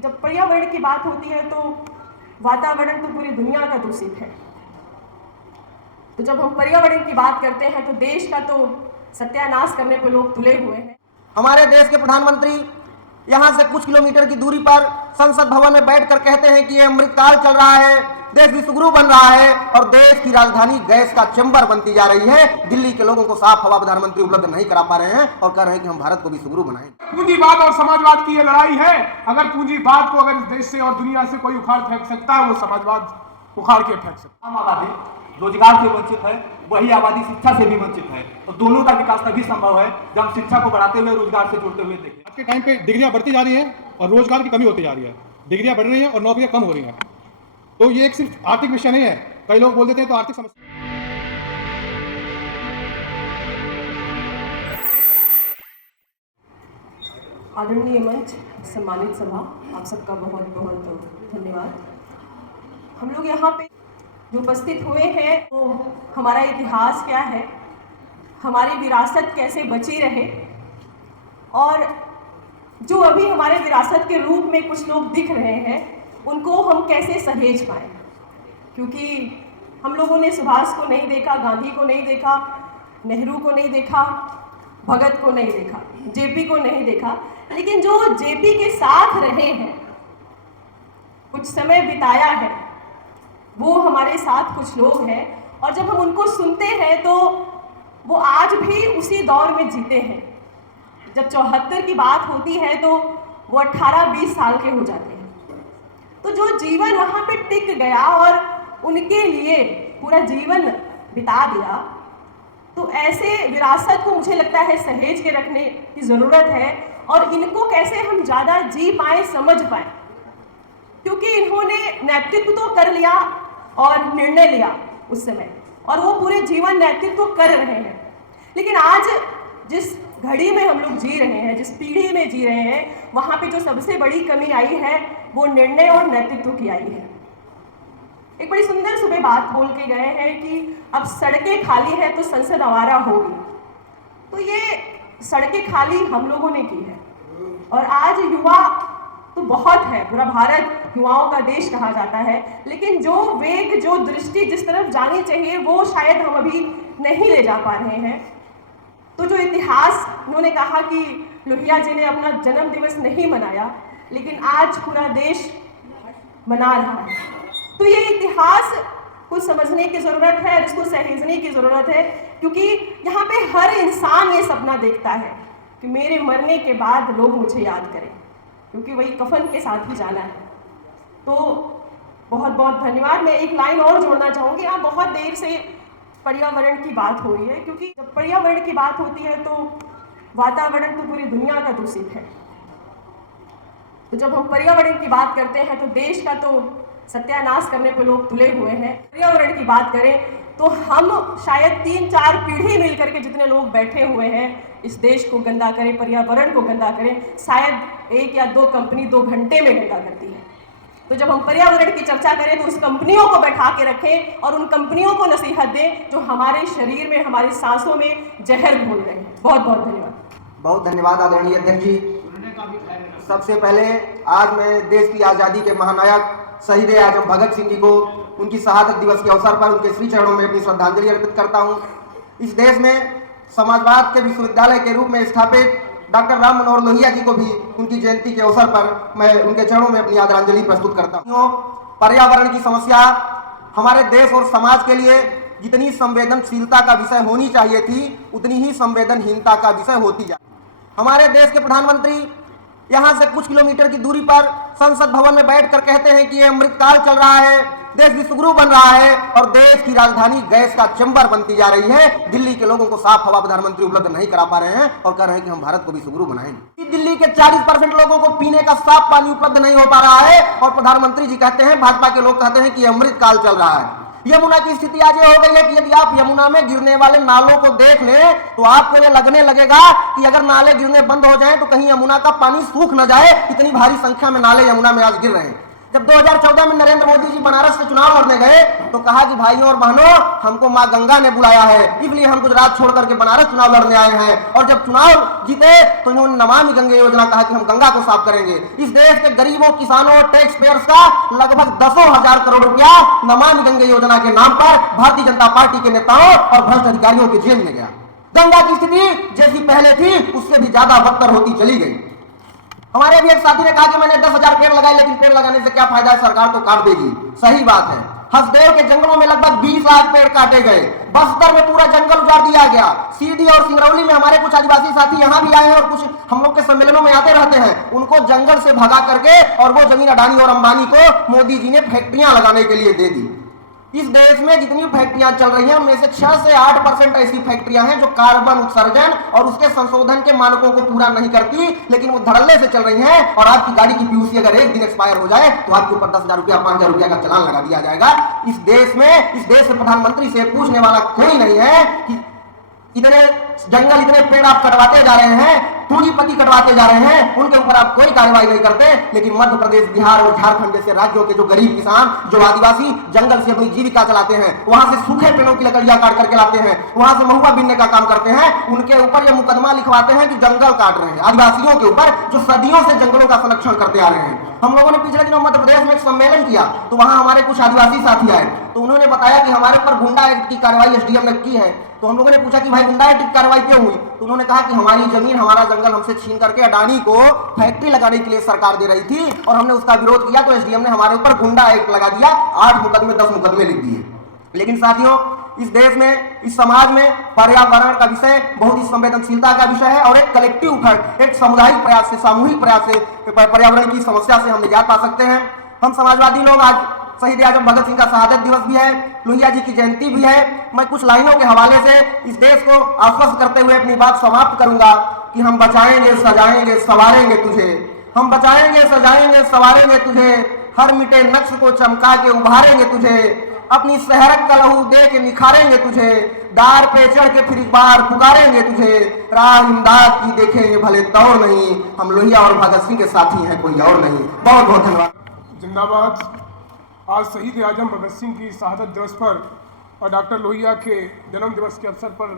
जब पर्यावरण की बात होती है तो वातावरण तो पूरी दुनिया का दूषित है। तो जब हम पर्यावरण की बात करते हैं तो देश का तो सत्यानाश करने पर लोग तुले हुए हैं। हमारे देश के प्रधानमंत्री यहाँ से कुछ किलोमीटर की दूरी पर संसद भवन में बैठकर कहते हैं कि ये अमृतकाल चल रहा है, देश विश्वगुरु बन रहा है और देश की राजधानी गैस का चैम्बर बनती जा रही है। दिल्ली के लोगों को साफ हवा प्रधानमंत्री उपलब्ध नहीं करा पा रहे हैं और कह रहे हैं कि हम भारत को विश्वगुरु बनाएंगे। पूंजीवाद और समाजवाद की ये लड़ाई है। अगर पूंजीवाद को अगर इस देश से और दुनिया से कोई उखाड़ फेंक सकता है, वो समाजवाद उखाड़ के फेंक सकता है। आम आबादी रोजगार से वंचित है, वही आबादी शिक्षा से भी वंचित है। तो दोनों का विकास तभी संभव है जब हम शिक्षा को बढ़ाते हुए रोजगार से जुड़ते हुए देखें। आज के टाइम पे डिग्रियां बढ़ती जा रही हैं और रोजगार की कमी होती जा रही है। डिग्रियां बढ़ रही हैं और नौकरियां कम हो रही हैं। तो ये एक सिर्फ आर्थिक विषय नहीं है। कई लोग बोल देते हैं तो आर्थिक समस्या। आदरणीय मंच, सम्मानित सभा, आप सबका बहुत बहुत धन्यवाद। हम लोग यहाँ पे जो उपस्थित हुए हैं तो हमारा इतिहास क्या है, हमारी विरासत कैसे बची रहे और जो अभी हमारे विरासत के रूप में कुछ लोग दिख रहे हैं उनको हम कैसे सहेज पाएँ। क्योंकि हम लोगों ने सुभाष को नहीं देखा, गांधी को नहीं देखा, नेहरू को नहीं देखा, भगत को नहीं देखा, जेपी को नहीं देखा, लेकिन जो जेपी के साथ रहे हैं, कुछ समय बिताया है, वो हमारे साथ कुछ लोग हैं और जब हम उनको सुनते हैं तो वो आज भी उसी दौर में जीते हैं। जब 74 की बात होती है तो वो 18-20 साल के हो जाते हैं। तो जो जीवन वहाँ पे टिक गया और उनके लिए पूरा जीवन बिता दिया, तो ऐसे विरासत को मुझे लगता है सहेज के रखने की ज़रूरत है और इनको कैसे हम ज़्यादा जी पाएँ, समझ पाएँ। क्योंकि इन्होंने नेतृत्व तो कर लिया और निर्णय लिया उस समय और वो पूरे जीवन नेतृत्व कर रहे हैं, लेकिन आज जिस घड़ी में हम लोग जी रहे हैं, जिस पीढ़ी में जी रहे हैं, वहाँ पे जो सबसे बड़ी कमी आई है वो निर्णय और नेतृत्व की आई है। एक बड़ी सुंदर सुबह बात बोल के गए हैं कि अब सड़कें खाली है तो संसद आवारा होगी। तो ये सड़कें खाली हम लोगों ने की है और आज युवा तो बहुत है, पूरा भारत युवाओं का देश कहा जाता है, लेकिन जो वेग, जो दृष्टि जिस तरफ जानी चाहिए वो शायद हम अभी नहीं ले जा पा रहे हैं। तो जो इतिहास, उन्होंने कहा कि लोहिया जी ने अपना जन्म दिवस नहीं मनाया, लेकिन आज पूरा देश मना रहा है। तो ये इतिहास को समझने की ज़रूरत है, इसको सहेजने की ज़रूरत है, क्योंकि यहाँ पे हर इंसान ये सपना देखता है कि मेरे मरने के बाद लोग मुझे याद करें, क्योंकि वही कफन के साथ ही जाना है। तो बहुत बहुत धन्यवाद। मैं एक लाइन और जोड़ना चाहूँगी। यहाँ बहुत देर से पर्यावरण की बात हो रही है, क्योंकि जब पर्यावरण की बात होती है तो वातावरण तो पूरी दुनिया का दूषित है। तो जब हम पर्यावरण की बात करते हैं तो देश का तो सत्यानाश करने पर लोग तुले हुए हैं। पर्यावरण की बात करें तो हम शायद 3-4 पीढ़ी मिलकर के जितने लोग बैठे हुए हैं इस देश को गंदा करें, पर्यावरण को गंदा करें, शायद 1 या 2 कंपनी 2 घंटे में गंदा करती है। तो जब हम पर्यावरण की चर्चा करें तो उस कंपनियों को बैठा के रखें और उन कंपनियों को नसीहत दें जो हमारे शरीर में, हमारी सांसों में जहर घोल रहे हैं। बहुत बहुत धन्यवाद। बहुत धन्यवाद आदरणीय अध्यक्ष जी। सबसे पहले आज मैं देश की आज़ादी के महानायक शहीद आजम भगत सिंह जी को उनकी शहादत दिवस के अवसर पर उनके श्री चरणों में अपनी श्रद्धांजलि अर्पित करता हूं। इस देश में समाजवाद के विश्वविद्यालय के रूप में स्थापित डॉक्टर राम मनोहर लोहिया जी को भी उनकी जयंती के अवसर पर मैं उनके चरणों में अपनी आदरांजलि प्रस्तुत करता हूँ। पर्यावरण की समस्या हमारे देश और समाज के लिए जितनी संवेदनशीलता का विषय होनी चाहिए थी, उतनी ही संवेदनहीनता का विषय होती जा। हमारे देश के प्रधानमंत्री यहाँ से कुछ किलोमीटर की दूरी पर संसद भवन में बैठकर कहते हैं कि ये अमृतकाल चल रहा है, देश विश्वगुरु बन रहा है और देश की राजधानी गैस का चैम्बर बनती जा रही है। दिल्ली के लोगों को साफ हवा प्रधानमंत्री उपलब्ध नहीं करा पा रहे हैं और कह रहे हैं कि हम भारत को विश्वगुरु बनाएंगे। दिल्ली के 40% लोगों को पीने का साफ पानी उपलब्ध नहीं हो पा रहा है और प्रधानमंत्री जी कहते हैं, भाजपा के लोग कहते हैं कि अमृतकाल चल रहा है। यमुना की स्थिति आज ये हो गई है कि यदि आप यमुना में गिरने वाले नालों को देख लें तो आपको ये लगने लगेगा कि अगर नाले गिरने बंद हो जाएं तो कहीं यमुना का पानी सूख न जाए, इतनी भारी संख्या में नाले यमुना में आज गिर रहे हैं। जब 2014 में नरेंद्र मोदी जी बनारस से चुनाव लड़ने गए तो कहा कि भाइयों और बहनों, हमको मां गंगा ने बुलाया है, इसलिए हम गुजरात छोड़ करके बनारस चुनाव लड़ने आए हैं। और जब चुनाव जीते तो इन्होंने नमामि गंगे योजना कहा कि हम गंगा को साफ करेंगे। इस देश के गरीबों, किसानों, टैक्स पेयर्स का लगभग 10,000 करोड़ रुपया नमामि गंगे योजना के नाम पर भारतीय जनता पार्टी के नेताओं और भ्रष्ट अधिकारियों की जेब में गया। गंगा की स्थिति जैसी पहले थी उससे भी ज्यादा बदतर होती चली गई। हमारे अभी एक साथी ने कहा कि मैंने 10,000 पेड़ लगाए, लेकिन पेड़ लगाने से क्या फायदा है, सरकार तो काट देगी। सही बात है। हसदेव के जंगलों में लगभग 20 लाख पेड़ काटे गए। बस्तर में पूरा जंगल उजाड़ दिया गया। सीधी और सिंगरौली में हमारे कुछ आदिवासी साथी यहाँ भी आए हैं और कुछ हम लोग के सम्मेलनों में आते रहते हैं। उनको जंगल से भगा करके और वो जमीन अडानी और अंबानी को मोदी जी ने फैक्ट्रियां लगाने के लिए दे दी। इस देश में जितनी फैक्ट्रियां चल रही हैं उनमें से 6 से 8% ऐसी फैक्ट्रियां हैं जो कार्बन उत्सर्जन और उसके संशोधन के मानकों को पूरा नहीं करती, लेकिन वो धड़ल्ले से चल रही हैं। और आपकी गाड़ी की पीयूसी अगर एक दिन एक्सपायर हो जाए तो आपके ऊपर 10,000 रुपया, 5,000 रुपया का चालान लगा दिया जाएगा। इस देश के प्रधानमंत्री से पूछने वाला कोई नहीं है कि इतने जंगल, इतने पेड़ आप कटवाते जा रहे हैं, पूंजीपति कटवाते जा रहे हैं, उनके ऊपर आप कोई कार्रवाई नहीं करते। लेकिन मध्य प्रदेश, बिहार और झारखंड जैसे राज्यों के जो गरीब किसान, जो आदिवासी जंगल से अपनी जीविका चलाते हैं, वहां से सूखे पेड़ों की लकड़ियां काट करके लाते हैं, वहां से महुआ बीनने का काम करते हैं, उनके ऊपर यह मुकदमा लिखवाते हैं कि जंगल काट रहे हैं। आदिवासियों के ऊपर जो सदियों से जंगलों का संरक्षण करते आ रहे हैं। हम लोगों ने पिछले दिनों मध्य प्रदेश में एक सम्मेलन किया तो वहां हमारे कुछ आदिवासी साथी आए तो उन्होंने बताया कि हमारे ऊपर गुंडा एक्ट की कार्रवाई एसडीएम ने की है। तो हम लोगों ने पूछा कि भाई गुंडा एक्ट की कार्रवाई क्यों हुई? तो उन्होंने कहा कि हमारी जमीन, हमारा जंगल हमसे छीन करके अडानी को फैक्ट्री लगाने के लिए सरकार दे रही थी और हमने उसका विरोध किया तो एसडीएम ने हमारे ऊपर गुंडा एक्ट लगा दिया, 8 मुकदमे 10 मुकदमे लिख दिए। लेकिन साथियों, इस देश में, इस समाज में पर्यावरण का विषय बहुत ही संवेदनशीलता का विषय है और एक कलेक्टिव एफर्ट, एक सामुदायिक प्रयास से, सामूहिक प्रयास से पर्यावरण की समस्या से हम निजात पा सकते हैं। हम समाजवादी लोग, आज शहीद आजम भगत सिंह का शहादत दिवस भी है, लोहिया जी की जयंती भी है। मैं कुछ लाइनों के हवाले से इस देश को आश्वस्त करते हुए अपनी बात समाप्त करूंगा कि हम बचाएंगे, सजाएंगे, संवारेंगे तुझे। हम बचाएंगे, सजाएंगे, संवारेंगे तुझे, हर मिटे नक्श को चमका के उभारेंगे तुझे, अपनी शहरक का लहू दे के निखारेंगे तुझे, दार पे चढ़ के फिर एक बार पुकारेंगे तुझे, राह इमदाद की देखेंगे भले तौर नहीं, हम लोहिया और भगत सिंह के साथी हैं, कोई और नहीं। बहुत बहुत धन्यवाद। जिंदाबाद। आज शहीद आजम भगत सिंह की शहादत दिवस पर और डॉक्टर लोहिया के जन्म दिवस के अवसर पर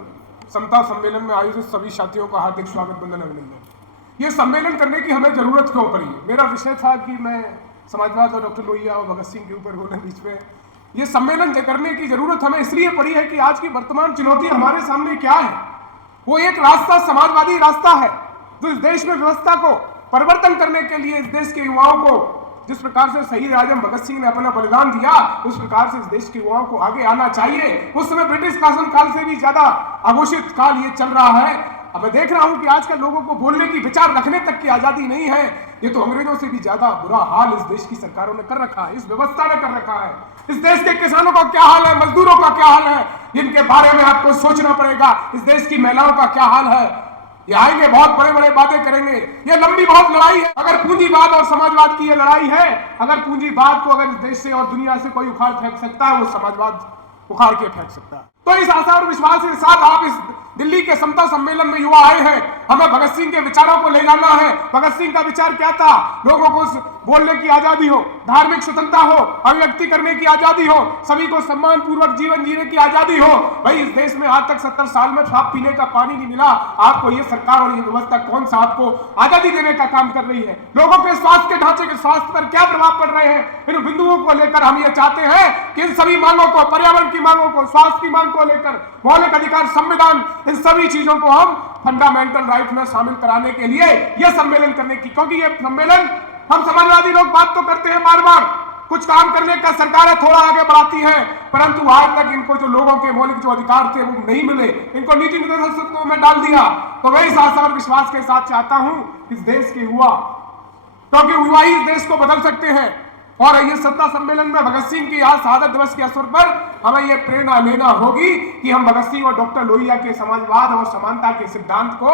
समता सम्मेलन में आयोजित सभी साथियों का हार्दिक स्वागत, वंदन, अभिनंदन। ये सम्मेलन करने की हमें जरूरत क्यों पड़ी? मेरा विषय था कि मैं समाजवाद और डॉक्टर लोहिया और भगत सिंह के ऊपर बोलने बीच में ये सम्मेलन करने की जरूरत हमें इसलिए पड़ी है कि आज की वर्तमान चुनौती हमारे सामने क्या है। वो एक रास्ता समाजवादी रास्ता है जो इस देश में व्यवस्था को परिवर्तन करने के लिए, इस देश के युवाओं को, जिस प्रकार से शहीद आजम भगत सिंह ने अपना बलिदान दिया, उस प्रकार से इस देश के युवाओं को आगे आना चाहिए। उस समय ब्रिटिश शासन काल से भी ज्यादा अघोषित काल ये चल रहा है। अब मैं देख रहा हूं कि आजकल लोगों को बोलने की, विचार रखने तक की आजादी नहीं है। ये तो अंग्रेजों से भी ज्यादा बुरा हाल इस देश की सरकारों ने कर रखा है, इस व्यवस्था ने कर रखा है। इस देश के किसानों का क्या हाल है, मजदूरों का क्या हाल है, इनके बारे में आपको सोचना पड़ेगा। इस देश की महिलाओं का क्या हाल है। ये आएंगे, बहुत बड़े बड़े बातें करेंगे। ये लंबी बहुत लड़ाई है। अगर पूंजीवाद और समाजवाद की ये लड़ाई है, अगर पूंजीवाद को अगर इस देश से और दुनिया से कोई उखाड़ फेंक सकता है, वो समाजवाद उखाड़ के फेंक सकता है। तो इस आशा और विश्वास के साथ आप इस दिल्ली के समता सम्मेलन में युवा आए हैं। हमें भगत सिंह के विचारों को ले जाना है। भगत सिंह का विचार क्या था? लोगों को बोलने की आजादी हो, धार्मिक स्वतंत्रता हो, अभिव्यक्ति करने की आजादी हो, सभी को सम्मान पूर्वक जीवन जीने की आजादी हो। भाई, इस देश में आज तक 70 साल में शराब पीने का पानी नहीं मिला। आपको ये सरकार और ये व्यवस्था कौन सा आपको आजादी देने का काम कर रही है? लोगों के स्वास्थ्य के ढांचे के स्वास्थ्य पर क्या प्रभाव पड़ रहे हैं? इन बिंदुओं को लेकर हम ये चाहते हैं कि इन सभी मांगों को, पर्यावरण की मांगों को, स्वास्थ्य की मांग को लेकर, मौलिक अधिकार, संविधान, इन सभी चीजों को हम फंडामेंटल राइट में शामिल कराने के लिए यह सम्मेलन करने की, क्योंकि यह सम्मेलन, हम समाजवादी लोग बात तो करते हैं बार बार, कुछ काम करने का सरकारें थोड़ा आगे बढ़ाती हैं, परंतु आज तक इनको जो लोगों के मौलिक जो अधिकार थे वो नहीं मिले, इनको नीति निर्देशकों में डाल दिया। तो मैं इस आशा और विश्वास के साथ चाहता हूं इस देश के युवा, क्योंकि युवा ही इस देश को बदल सकते हैं। और ये सत्ता सम्मेलन में भगत सिंह की आज शहादत दिवस के अवसर पर हमें यह प्रेरणा लेना होगी कि हम भगत सिंह और डॉक्टर लोहिया के समाजवाद और समानता के सिद्धांत को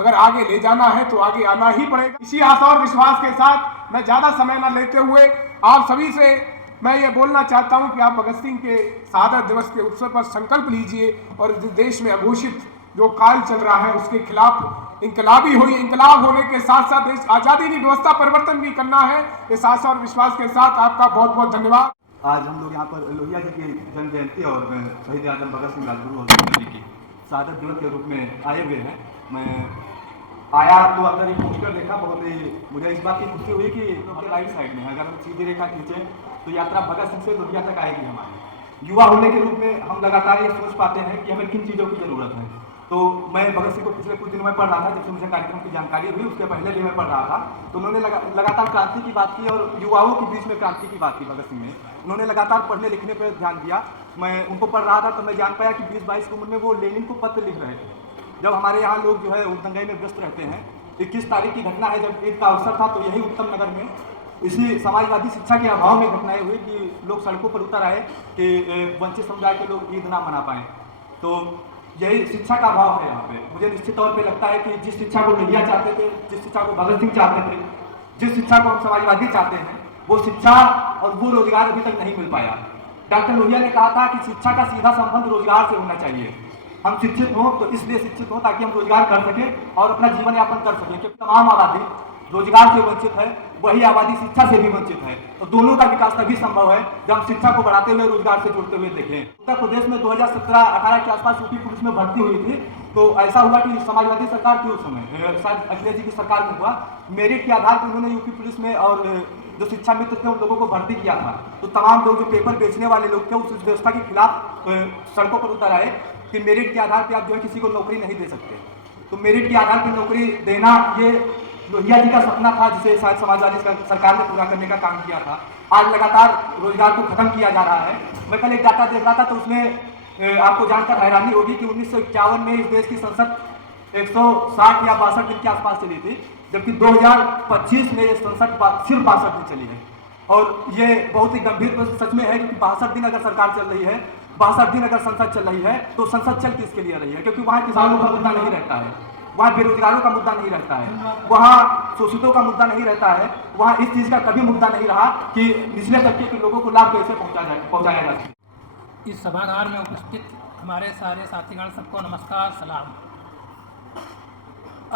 अगर आगे ले जाना है तो आगे आना ही पड़ेगा। इसी आशा और विश्वास के साथ मैं ज्यादा समय न लेते हुए आप सभी से मैं ये बोलना चाहता हूं कि आप भगत सिंह के शहादत दिवस के उत्सव पर संकल्प लीजिए और इस देश में अघोषित जो काल चल रहा है उसके खिलाफ इंकलाब होने के साथ साथ देश आज़ादी की व्यवस्था परिवर्तन भी करना है। इस आशा और विश्वास के साथ आपका बहुत बहुत धन्यवाद। आज हम लोग यहाँ पर लोहिया जी की जन्म जयंती और शहीद आजम भगत सिंह राजगुरु और जी की शहादत दिवस के रूप में आए हुए हैं। मैं आया तो अंदर एक पोस्टर देखा, बहुत ही मुझे इस बात की खुशी हुई कि तो राइट साइड में अगर हम सीधी रेखा खींचें तो यात्रा भगत सिंह से लोहिया तक आएगी। हमारी युवा होने के रूप में हम लगातार ये सोच पाते हैं कि हमें किन चीज़ों की ज़रूरत है। तो मैं भगत सिंह को पिछले कुछ दिनों में पढ़ रहा था, जब से मुझे कार्यक्रम की जानकारी हुई उसके पहले भी मैं पढ़ रहा था। तो उन्होंने लगातार क्रांति की बात की और युवाओं के बीच में क्रांति की बात की। भगत सिंह ने उन्होंने लगातार पढ़ने लिखने पर ध्यान दिया। मैं उनको पढ़ रहा था तो मैं जान पाया कि 20-22 की उम्र में वो लेनिन को पत्र लिख रहे थे। जब हमारे यहाँ लोग जो है दंगाई में व्यस्त रहते हैं, 21 तारीख की घटना है जब ईद का अवसर था, तो यही उत्तम नगर में इसी समाजवादी शिक्षा के अभाव में घटनाएं हुई कि लोग सड़कों पर उतर आए कि वंचित समुदाय के लोग ईद ना मना पाएँ। तो यही शिक्षा का अभाव है यहाँ पे। मुझे निश्चित तौर पे लगता है कि जिस शिक्षा को लोहिया चाहते थे, जिस शिक्षा को भगत सिंह चाहते थे, जिस शिक्षा को हम समाजवादी चाहते हैं, वो शिक्षा और वो रोजगार अभी तक नहीं मिल पाया। डॉक्टर लोहिया ने कहा था कि शिक्षा का सीधा संबंध रोजगार से होना चाहिए। हम शिक्षित हों तो इसलिए शिक्षित हों ताकि हम रोजगार कर सकें और अपना जीवन यापन कर सकें, क्योंकि तमाम आबादी रोजगार से वंचित है, वही आबादी शिक्षा से भी वंचित है। तो दोनों का विकास तभी संभव है जब हम शिक्षा को बढ़ाते हुए रोजगार से जुड़ते हुए देखें। उत्तर प्रदेश में 2017-18 के आसपास यूपी पुलिस में भर्ती हुई थी, तो ऐसा हुआ कि समाजवादी सरकार थी उस समय, शायद अखिलेश जी की सरकार में हुआ, मेरिट के आधार पर उन्होंने यूपी पुलिस में और जो शिक्षा मित्र थे उन लोगों को भर्ती किया था। तो तमाम लोग जो पेपर बेचने वाले लोग थे उस व्यवस्था के खिलाफ सड़कों पर उतर आए कि मेरिट के आधार पर आप जो है किसी को नौकरी नहीं दे सकते। तो मेरिट के आधार पर नौकरी देना ये लोहिया जी का सपना था, जिसे शायद समाजवादी सरकार ने पूरा करने का काम किया था। आज लगातार रोजगार को खत्म किया जा रहा है। मैं कल एक डाटा देख रहा था तो उसमें आपको जानकर हैरानी होगी कि 1951 में इस देश की संसद 160 या 62 दिन के आसपास चली थी, जबकि 2025 में ये संसद सिर्फ 62 दिन चली है। और ये बहुत ही गंभीर सच में है, क्योंकि 62 दिन अगर सरकार चल रही है, 62 दिन अगर संसद चल रही है, तो संसद चल किसके लिए रही है? क्योंकि वहाँ किसानों का मुद्दा नहीं रहता है, वहाँ बेरोजगारों का मुद्दा नहीं रहता है, वहाँ शोषितों का मुद्दा नहीं रहता है, वहाँ इस चीज़ का कभी मुद्दा नहीं रहा कि निचले तबके के लोगों को लाभ कैसे पहुँचाया जाए। इस सभागार में उपस्थित हमारे सारे साथीगण सबको नमस्कार सलाम।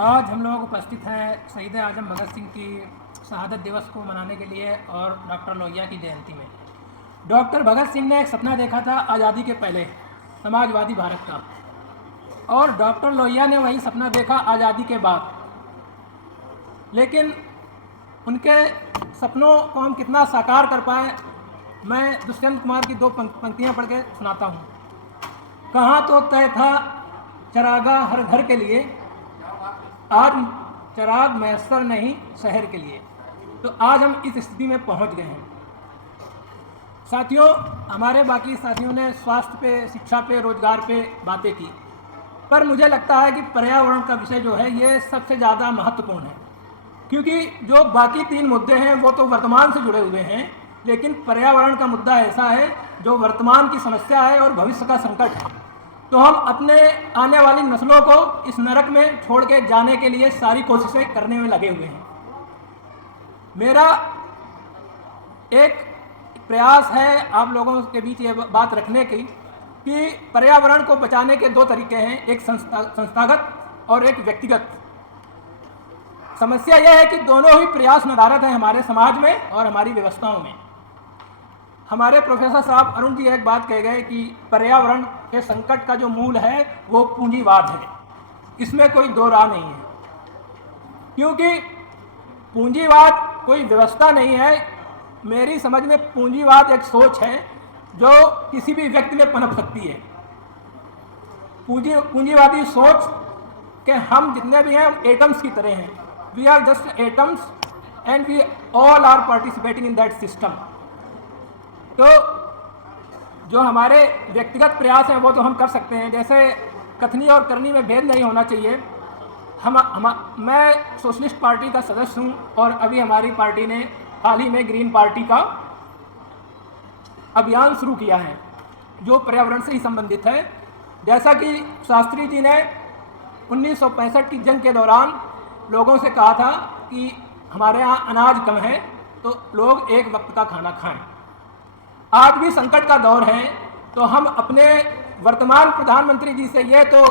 आज हम लोग उपस्थित हैं शहीद आजम भगत सिंह की शहादत दिवस को मनाने के लिए और डॉक्टर लोहिया की जयंती में। डॉक्टर भगत सिंह ने एक सपना देखा था आज़ादी के पहले समाजवादी भारत का, और डॉक्टर लोहिया ने वही सपना देखा आज़ादी के बाद। लेकिन उनके सपनों को हम कितना साकार कर पाए, मैं दुष्यंत कुमार की 2 पंक्तियाँ पढ़ के सुनाता हूँ। कहाँ तो तय था चरागा हर घर के लिए, आज चराग मैसर नहीं शहर के लिए। तो आज हम इस स्थिति में पहुँच गए हैं। साथियों, हमारे बाकी साथियों ने स्वास्थ्य पे, शिक्षा पे, रोजगार पे बातें की, पर मुझे लगता है कि पर्यावरण का विषय जो है ये सबसे ज़्यादा महत्वपूर्ण है, क्योंकि जो बाकी 3 मुद्दे हैं वो तो वर्तमान से जुड़े हुए हैं, लेकिन पर्यावरण का मुद्दा ऐसा है जो वर्तमान की समस्या है और भविष्य का संकट है। तो हम अपने आने वाली नस्लों को इस नरक में छोड़ के जाने के लिए सारी कोशिशें करने में लगे हुए हैं। मेरा एक प्रयास है आप लोगों के बीच ये बात रखने की कि पर्यावरण को बचाने के 2 तरीके हैं, एक संस्थागत और एक व्यक्तिगत। समस्या यह है कि दोनों ही प्रयास नदारत हैं हमारे समाज में और हमारी व्यवस्थाओं में। हमारे प्रोफेसर साहब अरुण जी एक बात कह गए कि पर्यावरण के संकट का जो मूल है वो पूंजीवाद है। इसमें कोई 2 राह नहीं है, क्योंकि पूंजीवाद कोई व्यवस्था नहीं है। मेरी समझ में पूंजीवाद एक सोच है जो किसी भी व्यक्ति में पनप सकती है। पूंजीवादी सोच के हम जितने भी हैं एटम्स की तरह हैं, we are just atoms and we all are participating in that system. तो जो हमारे व्यक्तिगत प्रयास हैं वो तो हम कर सकते हैं, जैसे कथनी और करनी में भेद नहीं होना चाहिए। मैं सोशलिस्ट पार्टी का सदस्य हूँ और अभी हमारी पार्टी ने हाल ही में ग्रीन पार्टी का अभियान शुरू किया है जो पर्यावरण से ही संबंधित है। जैसा कि शास्त्री जी ने 1965 की जंग के दौरान लोगों से कहा था कि हमारे यहाँ अनाज कम है तो लोग एक वक्त का खाना खाएं। आज भी संकट का दौर है, तो हम अपने वर्तमान प्रधानमंत्री जी से ये तो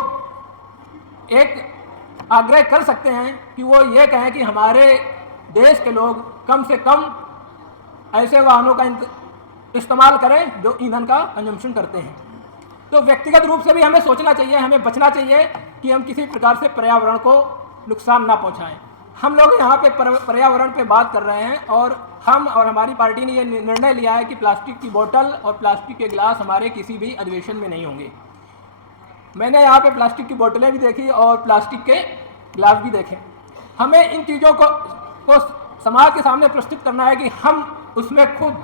एक आग्रह कर सकते हैं कि वो ये कहें कि हमारे देश के लोग कम से कम ऐसे वाहनों का इस्तेमाल करें जो ईंधन का कंजम्पशन करते हैं। तो व्यक्तिगत रूप से भी हमें सोचना चाहिए, हमें बचना चाहिए कि हम किसी प्रकार से पर्यावरण को नुकसान ना पहुंचाएं। हम लोग यहाँ पे पर्यावरण पे बात कर रहे हैं और हम और हमारी पार्टी ने ये निर्णय लिया है कि प्लास्टिक की बोतल और प्लास्टिक के गिलास हमारे किसी भी अधिवेशन में नहीं होंगे। मैंने यहाँ पे प्लास्टिक की बोतलें भी देखी और प्लास्टिक के गिलास भी देखे। हमें इन चीज़ों को समाज के सामने प्रस्तुत करना है कि हम उसमें खुद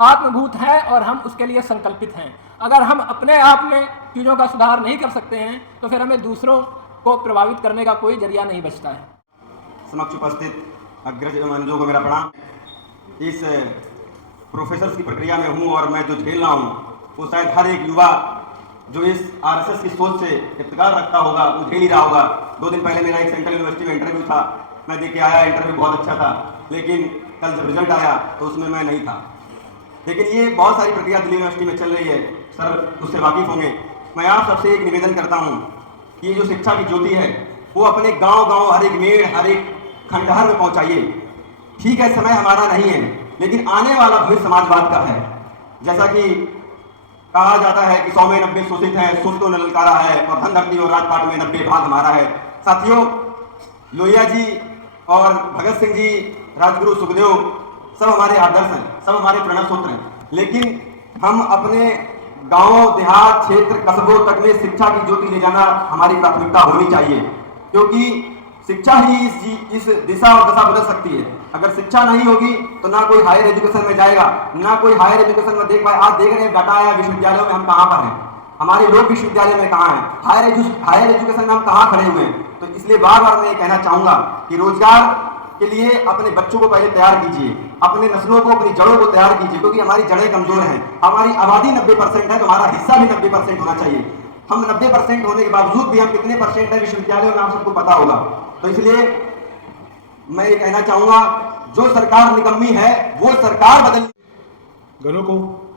आत्मभूत हैं और हम उसके लिए संकल्पित हैं। अगर हम अपने आप में चीज़ों का सुधार नहीं कर सकते हैं तो फिर हमें दूसरों को प्रभावित करने का कोई जरिया नहीं बचता है। समक्ष उपस्थित अग्रज मनोजों को मेरा प्रणाम। इस प्रोफेसर की प्रक्रिया में हूँ और मैं जो झेल रहा हूँ वो शायद हर एक युवा जो इस आरएसएस की सोच से इफ्तिकार रखता होगा वो झेल ही रहा होगा। 2 दिन पहले मेरा एक सेंट्रल यूनिवर्सिटी में इंटरव्यू था, मैं देख के आया, इंटरव्यू बहुत अच्छा था, लेकिन कल जब रिजल्ट आया तो उसमें मैं नहीं था। लेकिन ये बहुत सारी प्रक्रिया दिल्ली यूनिवर्सिटी में चल रही है, सर उससे वाकिफ़ होंगे। मैं आप सबसे एक निवेदन करता हूँ कि ये जो शिक्षा की ज्योति है वो अपने गांव-गांव, हर एक मेड़, हर एक खंडहर में पहुंचाइए। ठीक है, समय हमारा नहीं है, लेकिन आने वाला भविष्य समाजवाद का है। जैसा कि कहा जाता है कि 100 में 90 शोषित है, सुर तो ललकारा है और धन धरती और राजपाट में 90 भाग हमारा है। साथियों, लोहिया जी और भगत सिंह जी, राजगुरु सुखदेव सब हमारे आदर्श हैं, सब हमारे प्रेरणा सूत्र हैं, लेकिन हम अपने गांवों, देहात, क्षेत्र, कस्बों तक में शिक्षा की ज्योति ले जाना हमारी प्राथमिकता होनी चाहिए, क्योंकि शिक्षा ही इस दिशा और दशा बदल सकती है। अगर शिक्षा नहीं होगी तो ना कोई हायर एजुकेशन में जाएगा, ना कोई हायर एजुकेशन में देख पाए। आज देख रहे हैं डाटा आया विश्वविद्यालयों में हम कहाँ पर हैं, हमारे लोग विश्वविद्यालय में कहाँ हैं, हायर एजुकेशन में हम कहाँ खड़े हुए हैं। तो इसलिए बार बार मैं ये कहना चाहूंगा कि रोजगार के लिए अपने बच्चों को पहले तैयार कीजिए, अपने नस्लों को, अपनी जड़ों को तैयार कीजिए, क्योंकि हमारी जड़ें कमजोर हैं। हमारी आबादी 90% है तो हमारा हिस्सा भी 90% होना चाहिए। हम 90% होने के बावजूद भी हम कितने परसेंट है विश्वविद्यालयों में आप सबको पता होगा। तो इसलिए मैं ये कहना चाहूंगा, जो सरकार निकम्मी है वो सरकार बदल। गणों को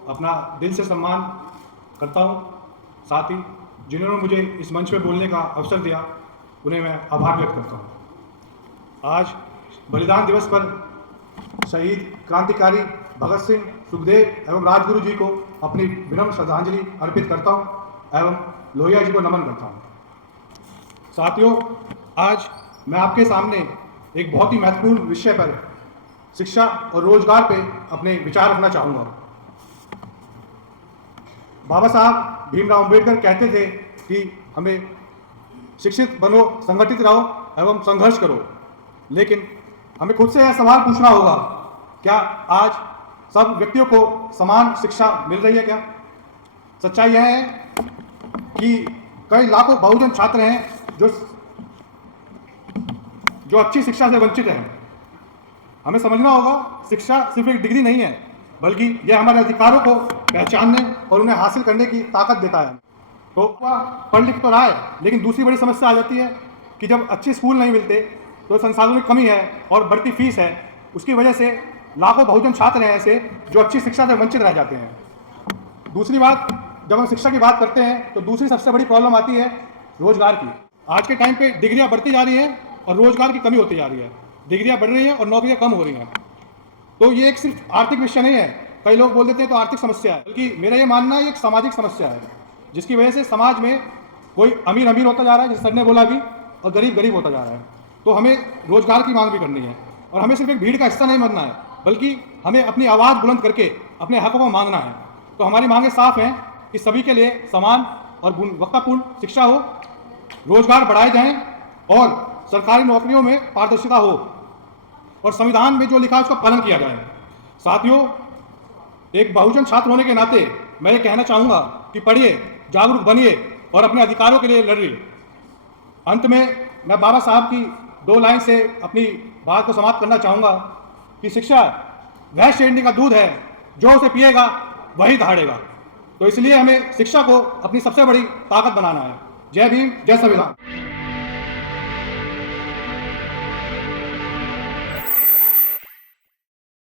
अपना दिल से सम्मान करता हूँ। साथ ही जिन्होंने मुझे इस मंच पे बोलने का अवसर दिया उन्हें मैं आभार व्यक्त करता हूँ। आज बलिदान दिवस पर शहीद क्रांतिकारी भगत सिंह, सुखदेव एवं राजगुरु जी को अपनी विनम्र श्रद्धांजलि अर्पित करता हूँ एवं लोहिया जी को नमन करता हूँ। साथियों, आज मैं आपके सामने एक बहुत ही महत्वपूर्ण विषय पर शिक्षा और रोजगार पे अपने विचार रखना चाहूँगा। बाबा साहब भीमराव अंबेडकर कहते थे कि हमें शिक्षित बनो, संगठित रहो एवं संघर्ष करो, लेकिन हमें खुद से यह सवाल पूछना होगा, क्या आज सब व्यक्तियों को समान शिक्षा मिल रही है? क्या सच्चाई यह है कि कई लाखों बहुजन छात्र हैं जो अच्छी शिक्षा से वंचित हैं। हमें समझना होगा, शिक्षा सिर्फ एक डिग्री नहीं है, बल्कि यह हमारे अधिकारों को पहचानने और उन्हें हासिल करने की ताकत देता है। तो पढ़ लिख तो रहा है, लेकिन दूसरी बड़ी समस्या आ जाती है कि जब अच्छे स्कूल नहीं मिलते तो संसाधनों की कमी है और बढ़ती फीस है, उसकी वजह से लाखों बहुजन छात्र हैं ऐसे जो अच्छी शिक्षा से वंचित रह जाते हैं। दूसरी बात, जब हम शिक्षा की बात करते हैं तो दूसरी सबसे बड़ी प्रॉब्लम आती है रोजगार की। आज के टाइम पे डिग्रियां बढ़ती जा रही हैं और रोजगार की कमी होती जा रही है। डिग्रियां बढ़ रही हैं और नौकरियां कम हो रही हैं। तो ये एक सिर्फ आर्थिक विषय नहीं है, कई लोग बोल देते हैं तो आर्थिक समस्या है, बल्कि मेरा ये मानना है एक सामाजिक समस्या है, जिसकी वजह से समाज में कोई अमीर अमीर होता जा रहा है, जैसे सर ने बोला भी, और गरीब गरीब होता जा रहा है। तो हमें रोजगार की मांग भी करनी है और हमें सिर्फ एक भीड़ का हिस्सा नहीं बनना है, बल्कि हमें अपनी आवाज़ बुलंद करके अपने हकों को मांगना है। तो हमारी मांगें साफ हैं कि सभी के लिए समान और गुणवत्तापूर्ण शिक्षा हो, रोजगार बढ़ाए जाएं और सरकारी नौकरियों में पारदर्शिता हो और संविधान में जो लिखा है उसका पालन किया जाए। साथियों, एक बहुजन छात्र होने के नाते मैं ये कहना चाहूँगा कि पढ़िए, जागरूक बनिए और अपने अधिकारों के लिए लड़िए। अंत में मैं बाबा साहब की 2 लाइन से अपनी बात को समाप्त करना चाहूँगा कि शिक्षा वह शेरनी का दूध है, जो उसे पिएगा वही दहाड़ेगा। तो इसलिए हमें शिक्षा को अपनी सबसे बड़ी ताकत बनाना है। जय भीम, जय संविधान।